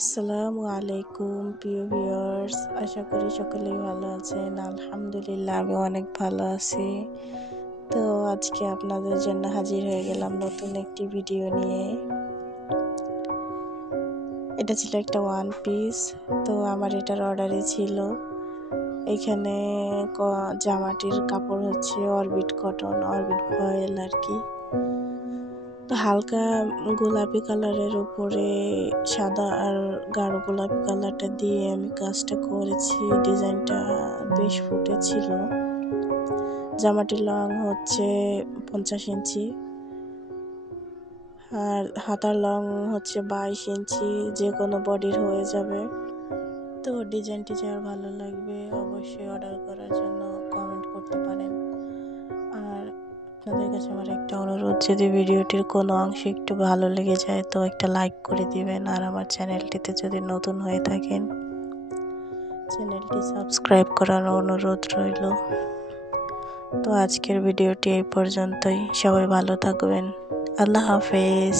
আসসালামু আলাইকুম প্রিয় ভিউয়ার্স, আশা করি সকলেই ভালো আছেন। আলহামদুলিল্লাহ আমি অনেক ভালো আছি। তো আজকে আপনাদের জন্য হাজির হয়ে গেলাম নতুন একটি ভিডিও নিয়ে। এটা ছিল একটা ওয়ান পিস। তো আমার এটার অর্ডারই ছিল। এখানে জামাটির কাপড় হচ্ছে অরবিট কটন, অরবিট ভয়েল আর কি। তো হালকা গোলাপি কালারের উপরে সাদা আর গাঢ় গোলাপি কালারটা দিয়ে আমি কাজটা করেছি। ডিজাইনটা বেশ ফুটেছিল। জামাটির লং হচ্ছে 50 ইঞ্চি আর হাতার লং হচ্ছে 22 ইঞ্চি, যে কোনো বডির হয়ে যাবে। তো ডিজাইনটি যার ভালো লাগবে অবশ্যই অর্ডার করার জন্য কমেন্ট করতে পারেন। আর আপনাদের কাছে আমার একটা অনুরোধ, যদি ভিডিওটির কোনো অংশে একটু ভালো লেগে যায় তো একটা লাইক করে দিবেন। আর আমার চ্যানেলটিতে যদি নতুন হয়ে থাকেন চ্যানেলটি সাবস্ক্রাইব করার অনুরোধ রইল। তো আজকের ভিডিওটি এই পর্যন্তই। সবাই ভালো থাকবেন। আল্লাহ হাফেজ।